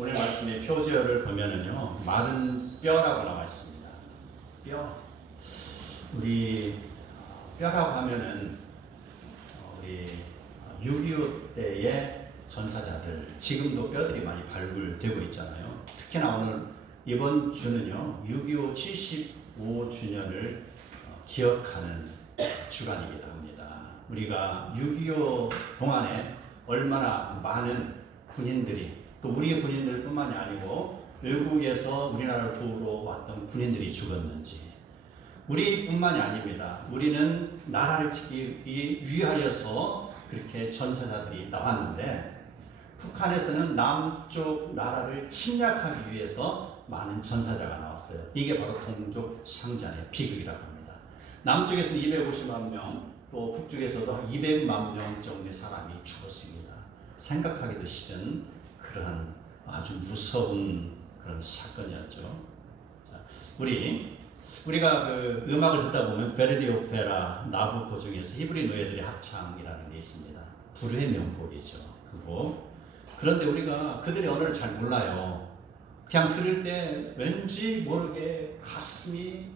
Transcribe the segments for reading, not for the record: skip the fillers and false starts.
오늘 말씀의 표제어를 보면은요, 마른 뼈라고 나와 있습니다. 뼈. 우리 뼈라고 하면은 우리 6.25 때의 전사자들, 지금도 뼈들이 많이 발굴되고 있잖아요. 특히나 오늘 이번 주는요, 6.25 75주년을 기억하는 주간이기도 합니다. 우리가 6.25 동안에 얼마나 많은 군인들이, 또 우리 군인들 뿐만이 아니고 외국에서 우리나라를 도우러 왔던 군인들이 죽었는지, 우리뿐만이 아닙니다. 우리는 나라를 지키기 위하여서 그렇게 전사자들이 나왔는데, 북한에서는 남쪽 나라를 침략하기 위해서 많은 전사자가 나왔어요. 이게 바로 동족 상잔의 비극이라고 합니다. 남쪽에서는 250만 명, 또 북쪽에서도 한 200만 명 정도의 사람이 죽었습니다. 생각하기도 싫은 그러한 아주 무서운 그런 사건이었죠. 자, 우리가 그 음악을 듣다 보면 베르디 오페라 나부코 중에서 히브리 노예들의 합창이라는 게 있습니다. 불후의 명곡이죠. 그 곡. 그런데 우리가 그들의 언어를 잘 몰라요. 그냥 들을 때 왠지 모르게 가슴이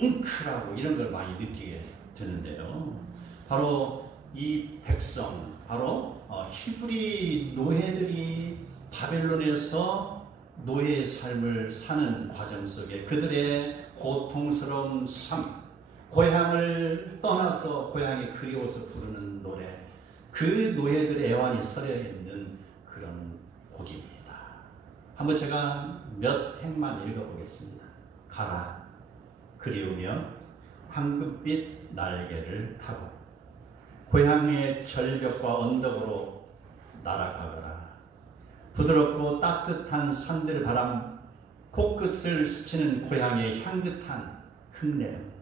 웅크라고 이런 걸 많이 느끼게 되는데요. 바로 이 백성, 바로 히브리 노예들이 바벨론에서 노예의 삶을 사는 과정 속에 그들의 고통스러운 삶, 고향을 떠나서 고향이 그리워서 부르는 노래, 그 노예들의 애환이 서려 있는 그런 곡입니다. 한번 제가 몇 행만 읽어보겠습니다. 가라, 그리우며 황금빛 날개를 타고 고향의 절벽과 언덕으로 날아가거라. 부드럽고 따뜻한 산들 바람, 코끝을 스치는 고향의 향긋한 흙내음,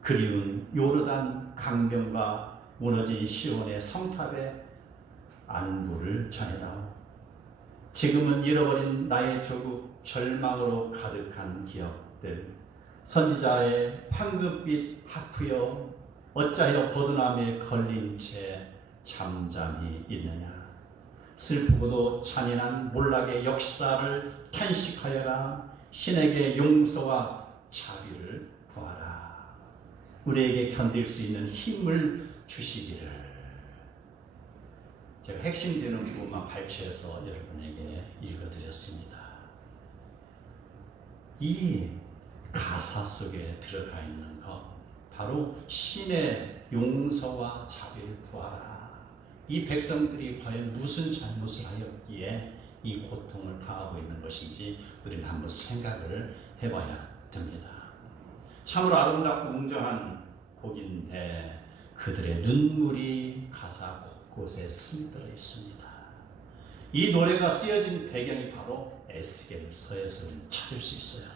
그리운 요르단 강변과 무너진 시온의 성탑의 안부를 전해다오. 지금은 잃어버린 나의 조국, 절망으로 가득한 기억들, 선지자의 황금빛 하프여 어찌하여 거두남에 걸린 채 잠잠히 있느냐. 슬프고도 잔인한 몰락의 역사를 탄식하여라. 신에게 용서와 자비를 구하라. 우리에게 견딜 수 있는 힘을 주시기를. 제가 핵심되는 부분만 발췌해서 여러분에게 읽어드렸습니다. 이 가사 속에 들어가 있는 것, 바로 신의 용서와 자비를 구하라. 이 백성들이 과연 무슨 잘못을 하였기에 이 고통을 당하고 있는 것인지 우리는 한번 생각을 해봐야 됩니다. 참으로 아름답고 웅장한 곡인데 그들의 눈물이 가사 곳곳에 스며들어 있습니다. 이 노래가 쓰여진 배경이 바로 에스겔서에서는 찾을 수 있어요.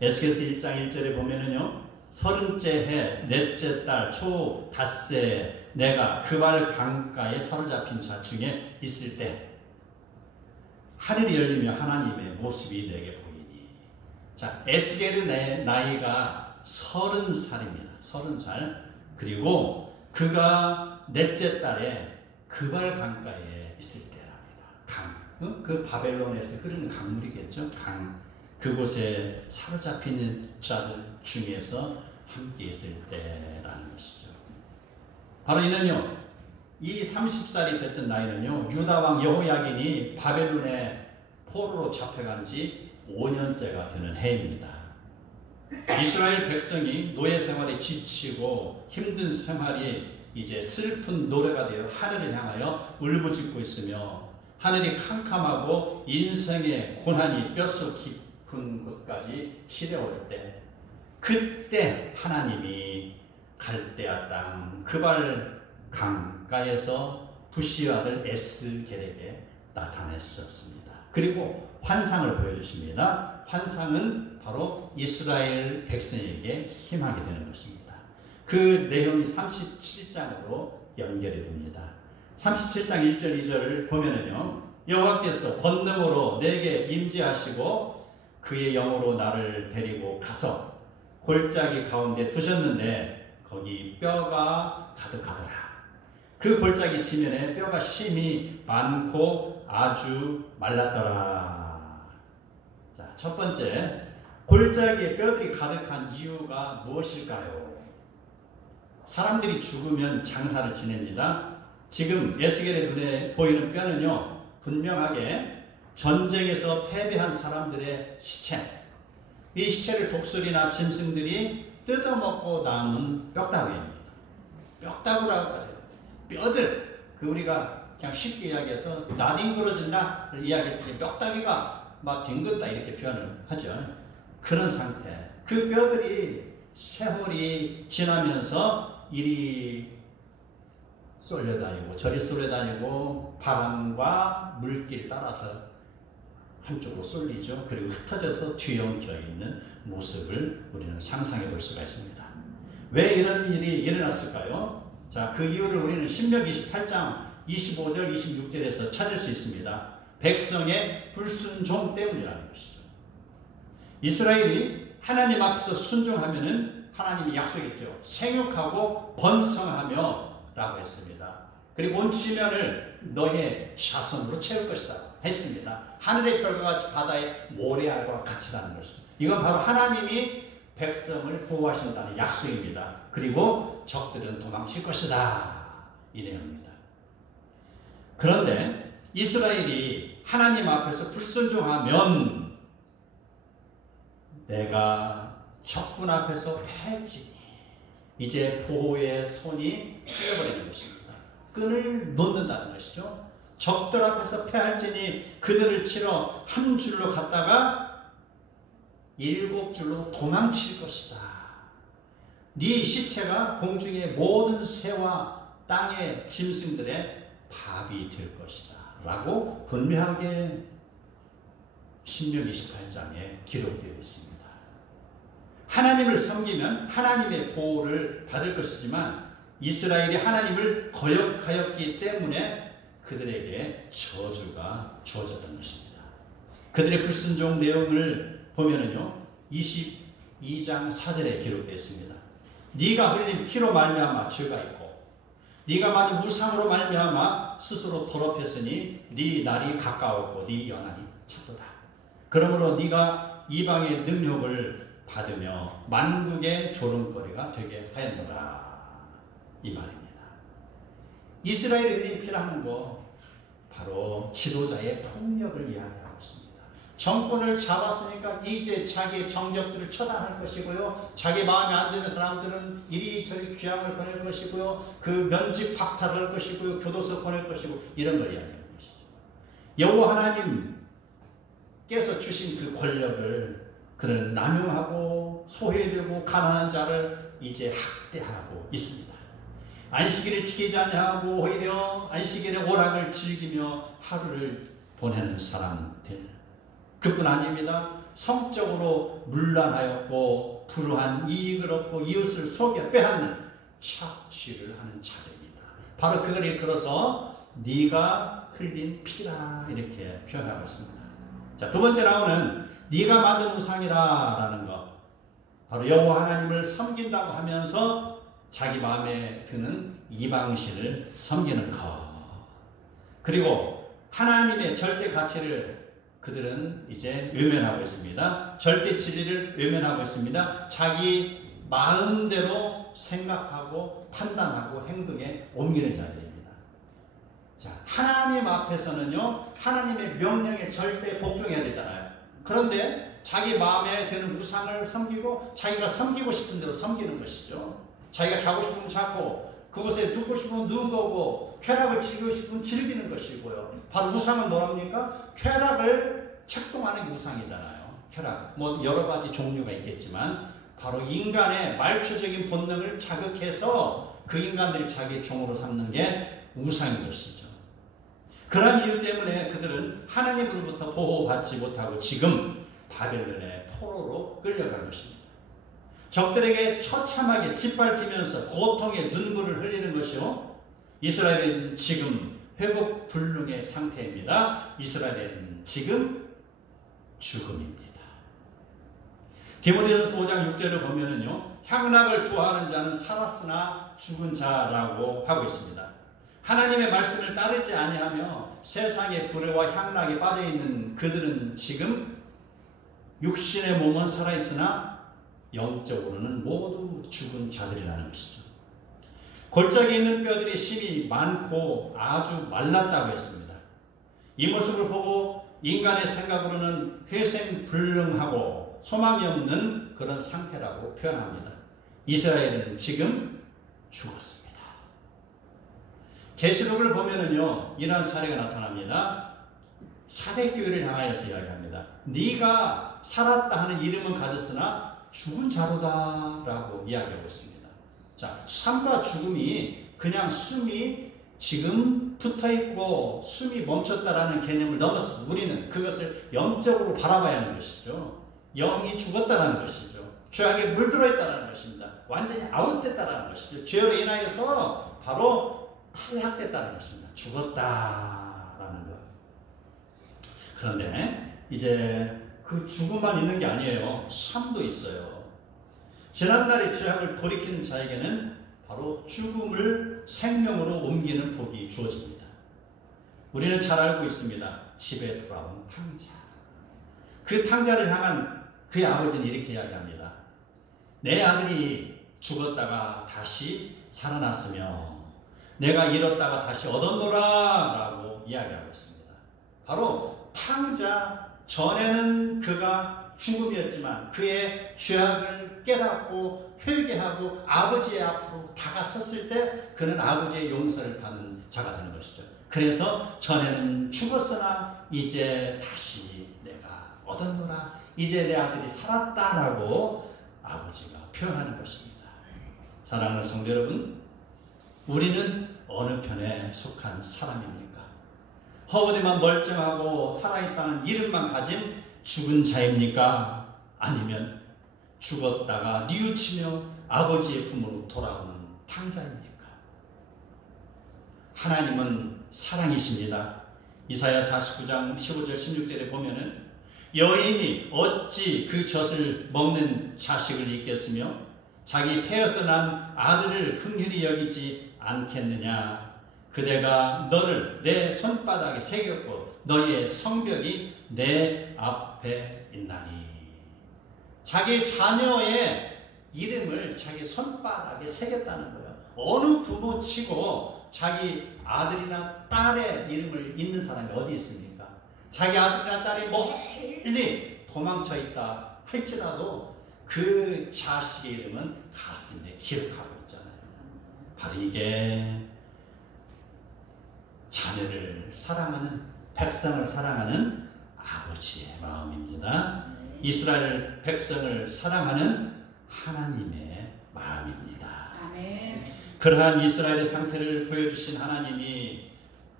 에스겔서 1장 1절에 보면은요, 30째 해 넷째 달 초 닷새 내가 그발 강가에 사로잡힌 자 중에 있을 때 하늘이 열리며 하나님의 모습이 내게 보이니. 자, 에스겔의 나이가 30살입니다. 30살. 그리고 그가 넷째 달에 그발 강가에 있을 때랍니다. 강. 그 바벨론에서 흐르는 강물이겠죠. 강. 그곳에 사로잡히는 자들 중에서 함께 있을 때라는 것이죠. 바로 이는요, 이 30살이 됐던 나이는요, 유다왕 여호야긴이 바벨론의 포로로 잡혀간 지 5년째가 되는 해입니다. 이스라엘 백성이 노예 생활에 지치고 힘든 생활이 이제 슬픈 노래가 되어 하늘을 향하여 울부짖고 있으며, 하늘이 캄캄하고 인생의 고난이 뼛속 깊은 곳까지 치려올 때, 그때 하나님이 갈대아 땅 그발 강가에서 부시의 아들 에스겔에게 나타내셨습니다. 그리고 환상을 보여주십니다. 환상은 바로 이스라엘 백성에게 희망이 되는 것입니다. 그 내용이 37장으로 연결이 됩니다. 37장 1절 2절을 보면은요, 여호와께서 권능으로 내게 임재하시고 그의 영으로 나를 데리고 가서 골짜기 가운데 두셨는데 거기 뼈가 가득하더라. 그 골짜기 지면에 뼈가 심이 많고 아주 말랐더라. 자, 첫 번째, 골짜기에 뼈들이 가득한 이유가 무엇일까요? 사람들이 죽으면 장사를 지냅니다. 지금 에스겔의 눈에 보이는 뼈는요, 분명하게 전쟁에서 패배한 사람들의 시체, 이 시체를 독수리나 짐승들이 뜯어먹고 남은 뼈다귀입니다. 뼈다구라고 하죠. 뼈들, 우리가 그냥 쉽게 이야기해서 나뒹굴어진다 이야기할 때 뼈다귀가 막 뒹굴다 이렇게 표현을 하죠. 그런 상태. 그 뼈들이 세월이 지나면서 이리 쏠려다니고 저리 쏠려다니고 바람과 물길 따라서 한쪽으로 쏠리죠. 그리고 흩어져서 뒤엉켜 있는 모습을 우리는 상상해 볼 수가 있습니다. 왜 이런 일이 일어났을까요? 자, 그 이유를 우리는 신명기 28장 25절 26절에서 찾을 수 있습니다. 백성의 불순종 때문이라는 것이죠. 이스라엘이 하나님 앞에서 순종하면은 하나님이 약속했죠. 생육하고 번성하며 라고 했습니다. 그리고 온 지면을 너의 자손으로 채울 것이다 했습니다. 하늘의 별과 같이 바다의 모래알과 같이라는 것이죠. 이건 바로 하나님이 백성을 보호하신다는 약속입니다. 그리고 적들은 도망칠 것이다 이 내용입니다. 그런데 이스라엘이 하나님 앞에서 불순종하면 내가 적군 앞에서 패지니 이제 보호의 손이 풀려버리는 것입니다. 끈을 놓는다는 것이죠. 적들 앞에서 패할지니 그들을 치러 한 줄로 갔다가 7줄로 도망칠 것이다. 네 시체가 공중의 모든 새와 땅의 짐승들의 밥이 될 것이다 라고 분명하게 신명기 28장에 기록되어 있습니다. 하나님을 섬기면 하나님의 보호를 받을 것이지만 이스라엘이 하나님을 거역하였기 때문에 그들에게 저주가 주어졌던 것입니다. 그들의 불순종 내용을 보면은요, 22장 4절에 기록되어 있습니다. 네가 흘린 피로 말미암아 죄가 있고 네가 만든 우상으로 말미암아 스스로 더럽혔으니 네 날이 가까웠고 네 연한이 찼도다. 그러므로 네가 이방의 능욕을 받으며 만국의 조롱거리가 되게 하였노라 이 말입니다. 이스라엘의 피라는 거 바로 지도자의 폭력을 이야기하고 있습니다. 정권을 잡았으니까 이제 자기의 정적들을 처단할 것이고요. 자기 마음에 안 드는 사람들은 이리저리 귀향을 보낼 것이고요. 그 면직 박탈할 것이고요. 교도소 보낼 것이고 이런 걸 이야기하는 것이죠. 여호와 하나님께서 주신 그 권력을 그는 남용하고 소외되고 가난한 자를 이제 학대하고 있습니다. 안식일을 지키지 아니하고 오히려 안식일의 오락을 즐기며 하루를 보내는 사람들. 그뿐 아닙니다. 성적으로 문란하였고 불우한 이익을 얻고 이웃을 속여 빼앗는 착취를 하는 자들입니다. 바로 그걸 일컬어서 네가 흘린 피라 이렇게 표현하고 있습니다. 자, 두 번째 나오는 네가 만든 우상이라 라는 것. 바로 여호와 하나님을 섬긴다고 하면서 자기 마음에 드는 이방신을 섬기는 것. 그리고 하나님의 절대 가치를 그들은 이제 외면하고 있습니다. 절대 진리를 외면하고 있습니다. 자기 마음대로 생각하고 판단하고 행동에 옮기는 자들입니다. 자, 하나님 앞에서는요, 하나님의 명령에 절대 복종해야 되잖아요. 그런데 자기 마음에 드는 우상을 섬기고 자기가 섬기고 싶은 대로 섬기는 것이죠. 자기가 자고 싶으면 자고 그곳에 눕고 싶으면 누운 거고 쾌락을 즐기고 싶으면 즐기는 것이고요. 바로 우상은 뭐랍니까? 쾌락을 책동하는 게 우상이잖아요. 쾌락. 뭐 여러 가지 종류가 있겠지만 바로 인간의 말초적인 본능을 자극해서 그 인간들이 자기 종으로 삼는 게 우상인 것이죠. 그런 이유 때문에 그들은 하나님으로부터 보호받지 못하고 지금 바벨론의 포로로 끌려간 것입니다. 적들에게 처참하게 짓밟히면서 고통의 눈물을 흘리는 것이요. 이스라엘은 지금 회복 불능의 상태입니다. 이스라엘은 지금 죽음입니다. 디모데전서 5장 6절을 보면은요, 향락을 좋아하는 자는 살았으나 죽은 자라고 하고 있습니다. 하나님의 말씀을 따르지 아니하며 세상의 불의와 향락에 빠져있는 그들은 지금 육신의 몸은 살아있으나 영적으로는 모두 죽은 자들이라는 것이죠. 골짜기에 있는 뼈들이 심히 많고 아주 말랐다고 했습니다. 이 모습을 보고 인간의 생각으로는 회생불능하고 소망이 없는 그런 상태라고 표현합니다. 이스라엘은 지금 죽었습니다. 계시록을 보면은요, 이러한 사례가 나타납니다. 사대교회를 향하여서 이야기합니다. 네가 살았다 하는 이름은 가졌으나 죽은 자로다 라고 이야기하고 있습니다. 자, 삶과 죽음이 그냥 숨이 지금 붙어있고 숨이 멈췄다라는 개념을 넘어서 우리는 그것을 영적으로 바라봐야 하는 것이죠. 영이 죽었다는 것이죠. 죄악에 물들어 있다는 것입니다. 완전히 아웃됐다는 것이죠. 죄로 인하여서 바로 탈락됐다는 것입니다. 죽었다라는 것. 그런데 이제 그 죽음만 있는 게 아니에요. 삶도 있어요. 지난날의 죄악을 돌이키는 자에게는 바로 죽음을 생명으로 옮기는 복이 주어집니다. 우리는 잘 알고 있습니다. 집에 돌아온 탕자. 그 탕자를 향한 그의 아버지는 이렇게 이야기합니다. 내 아들이 죽었다가 다시 살아났으며 내가 잃었다가 다시 얻었노라 라고 이야기하고 있습니다. 바로 탕자 전에는 그가 죽음이었지만 그의 죄악을 깨닫고 회개하고 아버지의 앞으로 다가섰을 때 그는 아버지의 용서를 받는 자가 되는 것이죠. 그래서 전에는 죽었으나 이제 다시 내가 얻었노라, 이제 내 아들이 살았다라고 아버지가 표현하는 것입니다. 사랑하는 성도 여러분, 우리는 어느 편에 속한 사람입니까? 허구리만 멀쩡하고 살아있다는 이름만 가진 죽은 자입니까? 아니면 죽었다가 뉘우치며 아버지의 품으로 돌아오는 탕자입니까? 하나님은 사랑이십니다. 이사야 49장 15절 16절에 보면은 여인이 어찌 그 젖을 먹는 자식을 잊겠으며 자기 태어서 난 아들을 긍휼히 여기지 않겠느냐. 그대가 너를 내 손바닥에 새겼고 너희의 성벽이 내 앞에 있나니. 자기 자녀의 이름을 자기 손바닥에 새겼다는 거예요. 어느 부모치고 자기 아들이나 딸의 이름을 잊는 사람이 어디 있습니까? 자기 아들이나 딸이 멀리 도망쳐 있다 할지라도 그 자식의 이름은 가슴에 기록하고 있잖아요. 바로 이게 자녀를 사랑하는, 백성을 사랑하는 아버지의 마음입니다. 이스라엘 백성을 사랑하는 하나님의 마음입니다. 아멘. 그러한 이스라엘의 상태를 보여주신 하나님이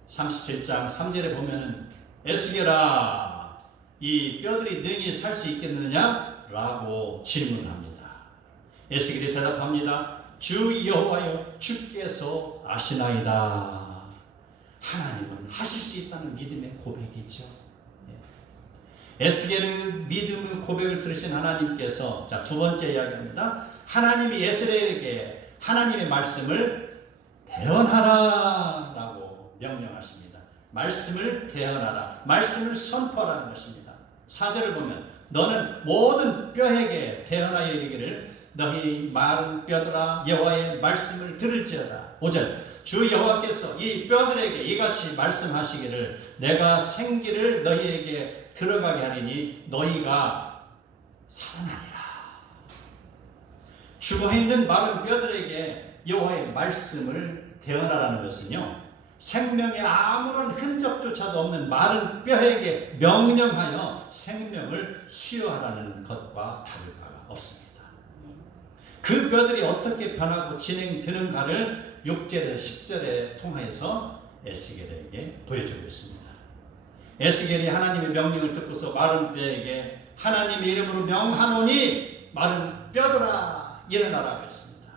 37장 3절에 보면 에스겔아, 이 뼈들이 능히 살 수 있겠느냐? 라고 질문합니다. 에스겔이 대답합니다. 주 여호와여, 주께서 아시나이다. 하나님은 하실 수 있다는 믿음의 고백이죠. 에스겔의 믿음의 고백을 들으신 하나님께서, 자, 두 번째 이야기입니다. 하나님이 에스겔에게 하나님의 말씀을 대언하라 라고 명령하십니다. 말씀을 대언하라, 말씀을 선포하라는 것입니다. 4절을 보면 너는 모든 뼈에게 대언하여 이르기를 너희 마른 뼈들아 여호와의 말씀을 들을지어다. 5절 주 여호와께서 이 뼈들에게 이같이 말씀하시기를 내가 생기를 너희에게 들어가게 하리니 너희가 살아나리라. 죽어있는 마른 뼈들에게 여호와의 말씀을 대언하라는 것은요, 생명에 아무런 흔적조차도 없는 마른 뼈에게 명령하여 생명을 수여하라는 것과 다를 바가 없습니다. 그 뼈들이 어떻게 변하고 진행되는가를 6절에 10절에 통하여서 에스겔에게 보여주고 있습니다. 에스겔이 하나님의 명령을 듣고서 마른 뼈에게 하나님의 이름으로 명하노니 마른 뼈들아 일어나라고 했습니다.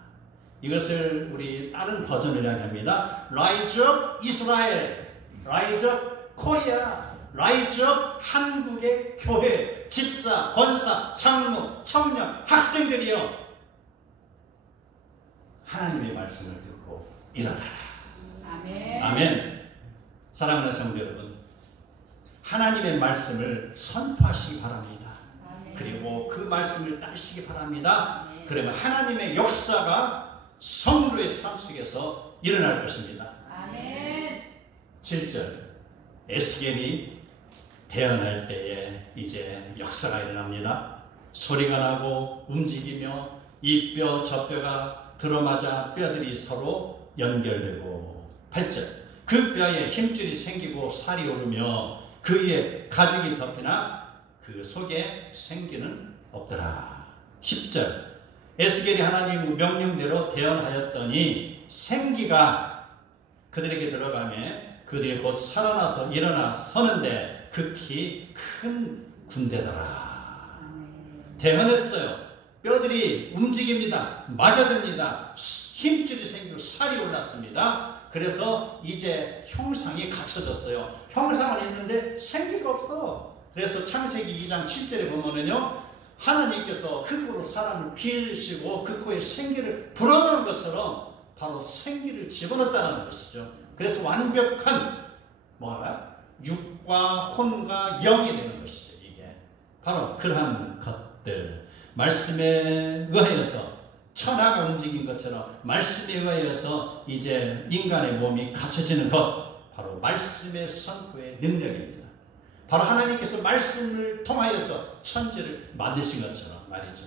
이것을 우리 다른 버전을 이야기합니다. Rise up Israel, Rise up Korea, Rise up 한국의 교회, 집사, 권사, 장로, 청년, 학생들이여 하나님의 말씀을 듣고 일어나라. 아멘. 아멘. 사랑하는 성도 여러분, 하나님의 말씀을 선포하시기 바랍니다. 그리고 그 말씀을 따르시기 바랍니다. 그러면 하나님의 역사가 성도의 삶 속에서 일어날 것입니다. 7절, 에스겔이 태어날 때에 이제 역사가 일어납니다. 소리가 나고 움직이며 이 뼈 저 뼈가 들어맞아 뼈들이 서로 연결되고. 8절, 그 뼈에 힘줄이 생기고 살이 오르며 그 위에 가죽이 덮이나 그 속에 생기는 없더라. 10절, 에스겔이 하나님의 명령대로 대언하였더니 생기가 그들에게 들어가며 그들이 곧 살아나서 일어나 서는데 극히 큰 군대더라. 대언했어요. 뼈들이 움직입니다. 맞아듭니다. 힘줄이 생기고 살이 올랐습니다. 그래서 이제 형상이 갖춰졌어요. 형상은 있는데 생기가 없어. 그래서 창세기 2장 7절에 보면은요, 하나님께서 흙으로 사람을 빌시고 그 코에 생기를 불어넣은 것처럼 바로 생기를 집어넣었다는 것이죠. 그래서 완벽한 뭐라? 육과 혼과 영이 되는 것이죠. 이게 바로 그러한 것들, 말씀에 의하여서 천하가 움직인 것처럼 말씀에 의하여서 이제 인간의 몸이 갖춰지는 것, 바로 말씀의 선포의 능력입니다. 바로 하나님께서 말씀을 통하여서 천지를 만드신 것처럼 말이죠.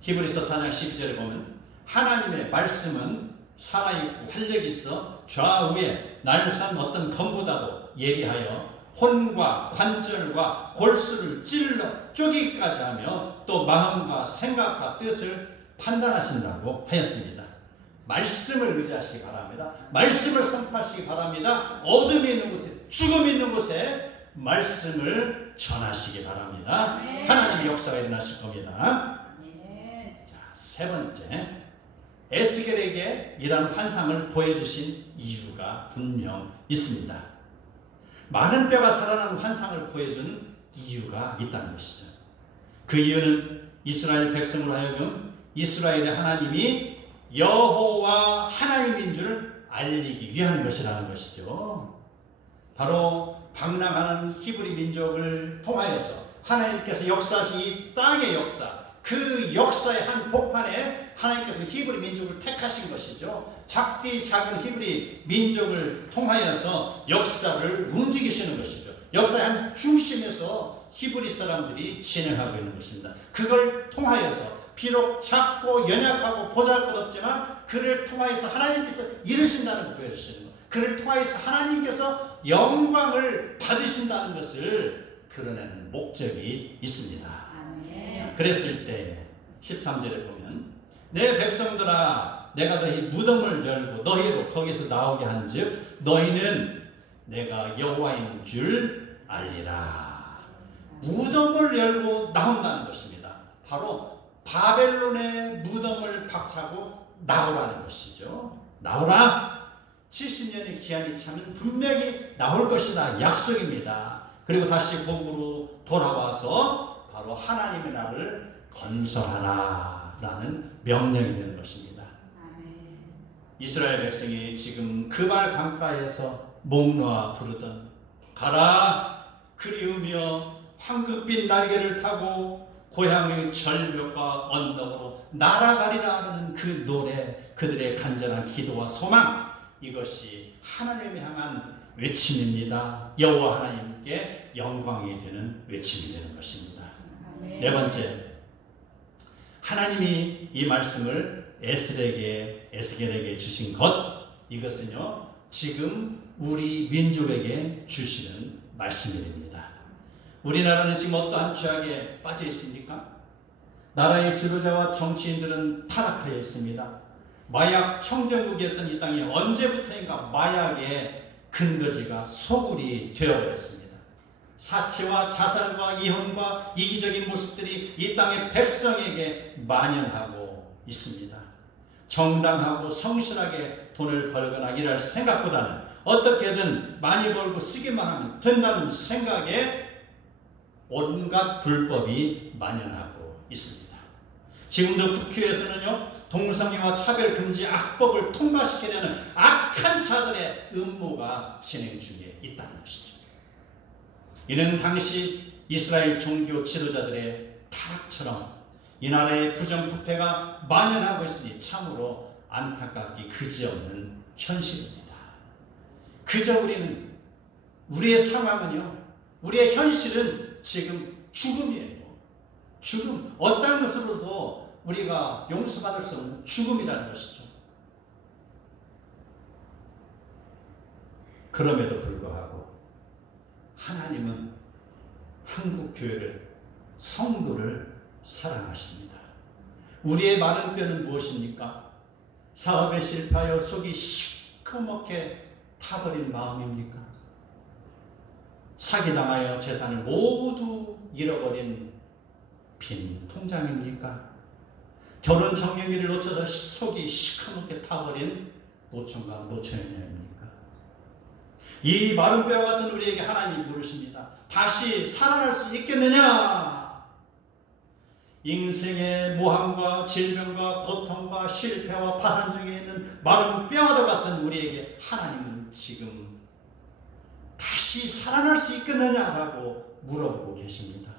히브리서 4장 12절에 보면 하나님의 말씀은 살아있고 활력이 있어 좌우에 날선 어떤 검보다도 예리하여 혼과 관절과 골수를 찔러 쪼개기까지 하며 또 마음과 생각과 뜻을 판단하신다고 하였습니다. 말씀을 의지하시기 바랍니다. 말씀을 선포하시기 바랍니다. 어둠이 있는 곳에, 죽음이 있는 곳에 말씀을 전하시기 바랍니다. 하나님의 역사가 일어나실 겁니다. 자, 세 번째, 에스겔에게 이러한 환상을 보여주신 이유가 분명 있습니다. 많은 뼈가 살아나는 환상을 보여주는 이유가 있다는 것이죠. 그 이유는 이스라엘 백성으로 하여금 이스라엘의 하나님이 여호와 하나님인 줄 알리기 위한 것이라는 것이죠. 바로 방랑하는 히브리 민족을 통하여서 하나님께서 역사하신 이 땅의 역사, 그 역사의 한 복판에 하나님께서 히브리 민족을 택하신 것이죠. 작디 작은 히브리 민족을 통하여서 역사를 움직이시는 것이죠. 역사의 한 중심에서 히브리 사람들이 진행하고 있는 것입니다. 그걸 통하여서 비록 작고 연약하고 보잘것없지만 그를 통하여서 하나님께서 이루신다는 걸 보여주시는 것, 그를 통하여서 하나님께서 영광을 받으신다는 것을 드러내는 목적이 있습니다. 그랬을 때 13절에 보면 내 백성들아 내가 너희 무덤을 열고 너희로 거기서 나오게 한즉 너희는 내가 여호와인 줄 알리라. 무덤을 열고 나온다는 것입니다. 바로 바벨론의 무덤을 박차고 나오라는 것이죠. 나오라. 70년의 기한이 차면 분명히 나올 것이다. 약속입니다. 그리고 다시 고국으로 돌아와서 바로 하나님의 나라를 건설하라 라는 명령이 되는 것입니다. 이스라엘 백성이 지금 그발 강가에서 목 놓아 부르던 가라 그리우며 황금빛 날개를 타고 고향의 절벽과 언덕으로 날아가리라 하는 그 노래, 그들의 간절한 기도와 소망, 이것이 하나님을 향한 외침입니다. 여호와 하나님께 영광이 되는 외침이 되는 것입니다. 네 번째, 하나님이 이 말씀을 에스겔에게 주신 것, 이것은요 지금 우리 민족에게 주시는 말씀입니다. 우리나라는 지금 어떠한 죄악에 빠져 있습니까? 나라의 지도자와 정치인들은 타락하여 있습니다. 마약 청정국이었던 이 땅이 언제부터인가 마약의 근거지가 소굴이 되어버렸습니다. 사치와 자살과 이혼과 이기적인 모습들이 이 땅의 백성에게 만연하고 있습니다. 정당하고 성실하게 돈을 벌거나 일할 생각보다는 어떻게든 많이 벌고 쓰기만 하면 된다는 생각에 온갖 불법이 만연하고 있습니다. 지금도 국회에서는요 동성애와 차별금지 악법을 통과시키려는 악 악한 자들의 음모가 진행 중에 있다는 것이죠. 이는 당시 이스라엘 종교 지도자들의 타락처럼 이 나라의 부정부패가 만연하고 있으니 참으로 안타깝기 그지없는 현실입니다. 그저 우리의 상황은요, 우리의 현실은 지금 죽음이에요. 죽음, 어떤 것으로도 우리가 용서받을 수 없는 죽음이라는 것이죠. 그럼에도 불구하고 하나님은 한국교회를, 성도를 사랑하십니다. 우리의 마른 뼈는 무엇입니까? 사업에 실패하여 속이 시커멓게 타버린 마음입니까? 사기당하여 재산을 모두 잃어버린 빈 통장입니까? 결혼 정년기를 놓쳐서 속이 시커멓게 타버린 노총각 노처녀입니까? 이 마른 뼈와 같은 우리에게 하나님이 물으십니다. 다시 살아날 수 있겠느냐? 인생의 모함과 질병과 고통과 실패와 파산 중에 있는 마른 뼈와 같은 우리에게 하나님은 지금 다시 살아날 수 있겠느냐라고 물어보고 계십니다.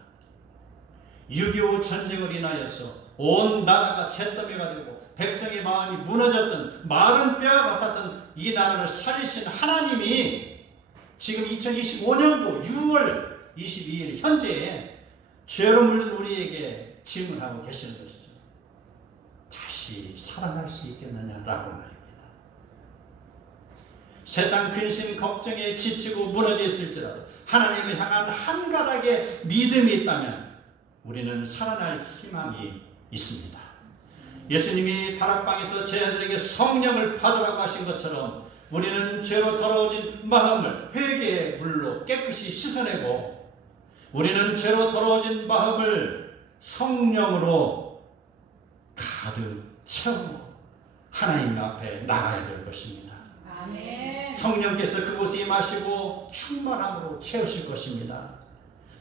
6.25 전쟁을 인하여서 온 나라가 잿더미가 되고 백성의 마음이 무너졌던 마른 뼈와 같았던 이 나라를 살리신 하나님이 지금 2025년도 6월 22일 현재에 죄로 물든 우리에게 질문하고 계시는 것이죠. 다시 살아날 수 있겠느냐라고 말입니다. 세상 근심 걱정에 지치고 무너져 있을지라도 하나님을 향한 한 가닥의 믿음이 있다면 우리는 살아날 희망이 있습니다. 예수님이 다락방에서 제자들에게 성령을 받으라고 하신 것처럼 우리는 죄로 더러워진 마음을 회개의 물로 깨끗이 씻어내고 우리는 죄로 더러워진 마음을 성령으로 가득 채우고 하나님 앞에 나가야 될 것입니다. 아멘. 성령께서 그곳에 임하시고 충만함으로 채우실 것입니다.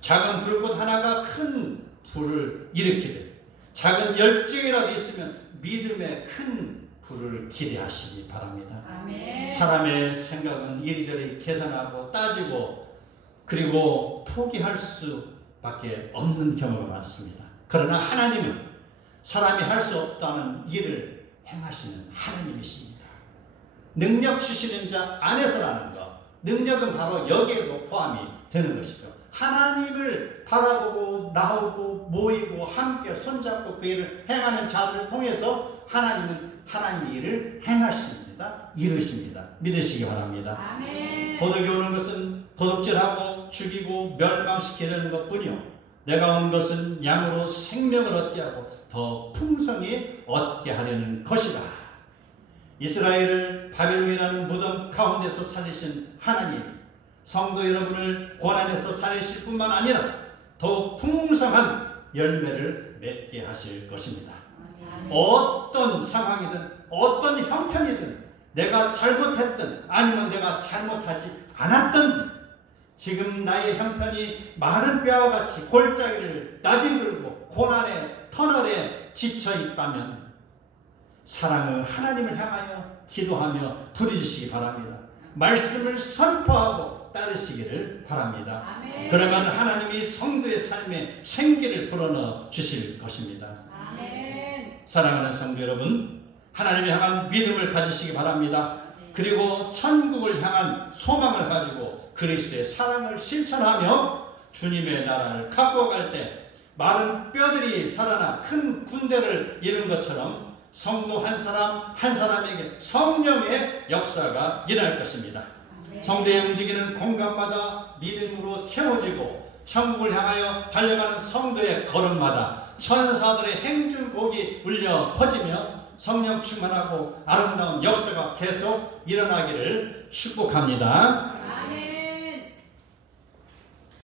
작은 불꽃 하나가 큰 불을 일으키듯 작은 열정이라도 있으면 믿음의 큰 불을 기대하시기 바랍니다. 아멘. 사람의 생각은 이리저리 계산하고 따지고 그리고 포기할 수밖에 없는 경우가 많습니다. 그러나 하나님은 사람이 할 수 없다는 일을 행하시는 하나님이십니다. 능력 주시는 자 안에서라는 것, 능력은 바로 여기에도 포함이 되는 것이죠. 하나님을 바라보고 나오고 모이고 함께 손잡고 그 일을 행하는 자들을 통해서 하나님은 하나님의 일을 행하십니다. 이루십니다. 믿으시기 바랍니다. 아멘. 도둑이 오는 것은 도둑질하고 죽이고 멸망시키려는 것뿐이요 내가 온 것은 양으로 생명을 얻게 하고 더 풍성히 얻게 하려는 것이다. 이스라엘을 바벨론이라는 무덤 가운데서 살리신 하나님, 성도 여러분을 고난에서 살리실 뿐만 아니라 더욱 풍성한 열매를 맺게 하실 것입니다. 어떤 상황이든 어떤 형편이든 내가 잘못했든 아니면 내가 잘못하지 않았든지 지금 나의 형편이 마른 뼈와 같이 골짜기를 나뒹굴고 고난의 터널에 지쳐 있다면 사랑은 하나님을 향하여 기도하며 부르짖으시기 바랍니다. 말씀을 선포하고 따르시기를 바랍니다. 아멘. 그러면 하나님이 성도의 삶에 생기를 불어넣어 주실 것입니다. 아멘. 사랑하는 성도 여러분, 하나님을 향한 믿음을 가지시기 바랍니다. 그리고 천국을 향한 소망을 가지고 그리스도의 사랑을 실천하며 주님의 나라를 갖고 갈 때 마른 뼈들이 살아나 큰 군대를 이룬 것처럼 성도 한 사람 한 사람에게 성령의 역사가 일어날 것입니다. 성도의 움직이는 공간마다 믿음으로 채워지고 천국을 향하여 달려가는 성도의 걸음마다 천사들의 행진곡이 울려 퍼지며 성령 충만하고 아름다운 역사가 계속 일어나기를 축복합니다. 아멘.